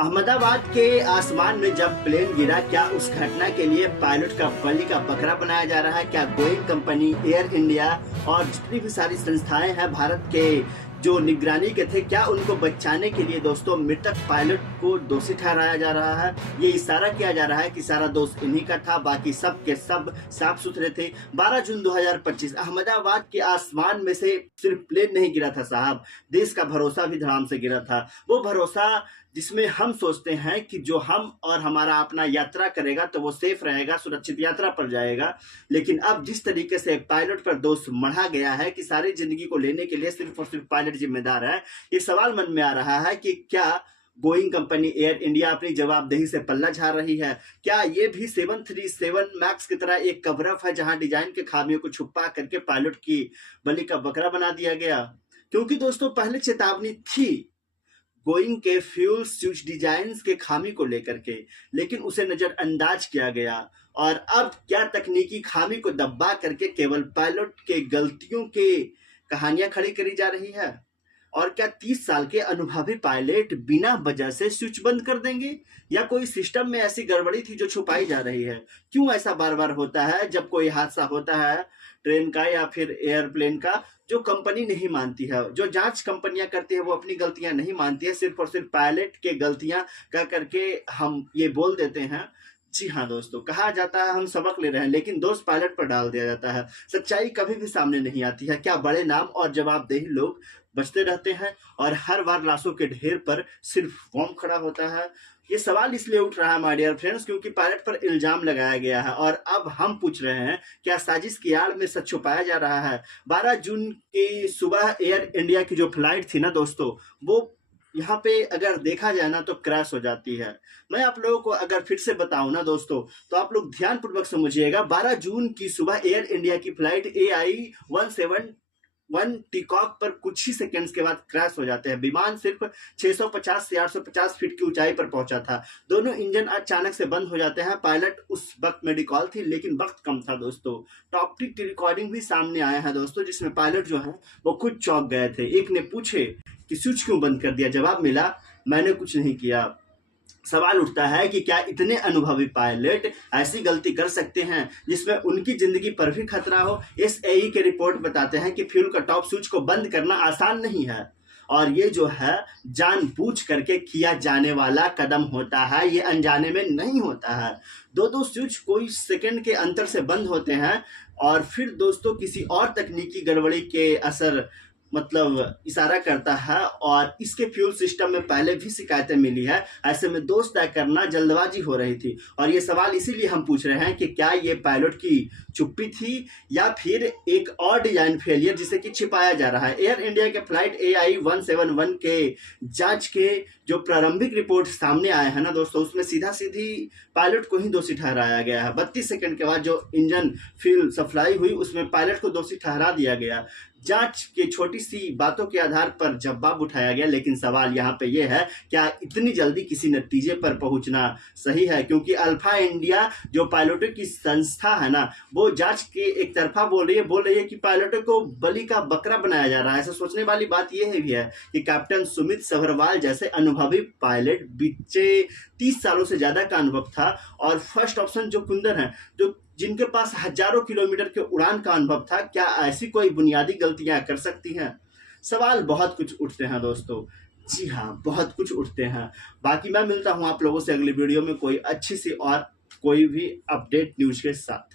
अहमदाबाद के आसमान में जब प्लेन गिरा, क्या उस घटना के लिए पायलट का बलि का बकरा बनाया जा रहा है? क्या बोइंग कंपनी, एयर इंडिया और जितनी भी सारी संस्थाएं हैं भारत के जो निगरानी के थे, क्या उनको बचाने के लिए दोस्तों मृतक पायलट को दोषी ठहराया जा रहा है? ये इशारा किया जा रहा है कि सारा दोष इन्हीं का था, बाकी सब के सब साफ सुथरे थे। 12 जून 2025 अहमदाबाद के आसमान में से सिर्फ प्लेन नहीं गिरा था साहब, देश का भरोसा भी धड़ाम से गिरा था। वो भरोसा जिसमें हम सोचते हैं कि जो हम और हमारा अपना यात्रा करेगा तो वो सेफ रहेगा, सुरक्षित यात्रा पर जाएगा। लेकिन अब जिस तरीके से पायलट पर दोष मढ़ा गया है कि सारी जिंदगी को लेने के लिए सिर्फ और सिर्फ पायलट जिम्मेदार है, ये सवाल मन में आ रहा है कि क्या बोइंग कंपनी, एयर इंडिया अपनी जवाबदेही से पल्ला झाड़ रही है? क्या ये भी 737 मैक्स की तरह एक कवरअप है जहां डिजाइन के खामियों को छुपा करके पायलट की बलि का बकरा बना दिया गया? क्योंकि दोस्तों पहले चेतावनी थी बोइंग के फ्यूल स्विच डिजाइन के खामी को लेकर के, लेकिन उसे नजरअंदाज किया गया। और अब क्या तकनीकी खामी को दबा करके केवल पायलट के गलतियों के कहानियां खड़ी करी जा रही है? और क्या 30 साल के अनुभवी पायलट बिना वजह से स्विच बंद कर देंगे? या कोई सिस्टम में ऐसी गड़बड़ी थी जो छुपाई जा रही है? क्यों ऐसा बार बार होता है जब कोई हादसा होता है ट्रेन का या फिर एयरप्लेन का, जो कंपनी नहीं मानती है, जो जांच कंपनियां करती है वो अपनी गलतियां नहीं मानती है, सिर्फ और सिर्फ पायलट के गलतियां कह करके हम ये बोल देते हैं। जी हाँ दोस्तों, कहा जाता है हम सबक ले रहे हैं, लेकिन दोष पायलट पर डाल दिया जाता है। सच्चाई कभी भी सामने नहीं आती है। क्या बड़े नाम और जवाबदेही लोग बचते रहते हैं और हर बार लाशों के ढेर पर सिर्फ फॉर्म खड़ा होता है? ये सवाल इसलिए उठ रहा है माय डियर फ्रेंड्स क्योंकि पायलट पर इल्जाम लगाया गया है और अब हम पूछ रहे हैं, क्या साजिश की आड़ में सच छुपाया जा रहा है? 12 जून की सुबह एयर इंडिया की जो फ्लाइट थी ना दोस्तों, वो यहाँ पे अगर देखा जाए ना तो क्रैश हो जाती है। मैं आप लोगों को अगर फिर से बताऊं ना दोस्तों, तो आप लोग ध्यान पूर्वक समझिएगा। 12 जून की सुबह एयर इंडिया की फ्लाइट AI-171 टिकॉक पर कुछ ही सेकंड्स के बाद क्रैश हो जाते हैं। विमान सिर्फ 650 से 850 फीट की ऊंचाई पर पहुंचा था। दोनों इंजन अचानक से बंद हो जाते हैं। पायलट उस वक्त मेडिकॉल थी, लेकिन वक्त कम था दोस्तों। टॉप की रिकॉर्डिंग भी सामने आया है दोस्तों, जिसमें पायलट जो है वो खुद चौंक गए थे। एक ने पूछे कि स्विच क्यों बंद कर दिया? जवाब मिला, मैंने कुछ नहीं किया। सवाल उठता है कि क्या इतने अनुभवी पायलट ऐसी गलती कर सकते हैं जिसमें उनकी जिंदगी पर भी खतरा हो? SAE के रिपोर्ट बताते हैं कि फ्यूल का टॉप स्विच को बंद करना आसान नहीं है और ये जो है जानबूझ करके किया जाने वाला कदम होता है, ये अनजाने में नहीं होता है। दो स्विच कोई सेकंड के अंतर से बंद होते हैं और फिर दोस्तों किसी और तकनीकी गड़बड़ी के असर इशारा करता है और इसके फ्यूल सिस्टम में पहले भी शिकायतें मिली है। ऐसे में दोष तय करना जल्दबाजी हो रही थी और ये सवाल इसीलिए हम पूछ रहे हैं कि क्या ये पायलट की चुप्पी थी या फिर एक और डिजाइन फेलियर जिसे कि छिपाया जा रहा है? एयर इंडिया के फ्लाइट AI-171 के जांच के जो प्रारंभिक रिपोर्ट सामने आए हैं ना दोस्तों, उसमें सीधा सीधी पायलट को ही दोषी ठहराया गया है। 32 सेकंड के बाद जो इंजन फ्यूल सप्लाई हुई उसमें पायलट को दोषी ठहरा दिया गया। जांच के छोटी सी बातों के आधार पर जवाब उठाया गया, लेकिन सवाल यहाँ पे ये है, क्या इतनी जल्दी किसी नतीजे पर पहुंचना सही है? क्योंकि अल्फा इंडिया जो पायलटों की संस्था है ना, वो जांच के एक तरफा बोल रही है कि पायलटों को बलि का बकरा बनाया जा रहा है। ऐसा सोचने वाली बात यह भी है कि कैप्टन सुमित सभरवाल जैसे अनुभवी पायलट, बीते 30 सालों से ज्यादा का अनुभव था, और फर्स्ट ऑप्शन जो कुंदन है, जो जिनके पास हजारों किलोमीटर के उड़ान का अनुभव था, क्या ऐसी कोई बुनियादी गलतियां कर सकती हैं? सवाल बहुत कुछ उठते हैं दोस्तों। जी हाँ, बहुत कुछ उठते हैं। बाकी मैं मिलता हूं आप लोगों से अगली वीडियो में कोई अच्छी सी और कोई भी अपडेट न्यूज के साथ।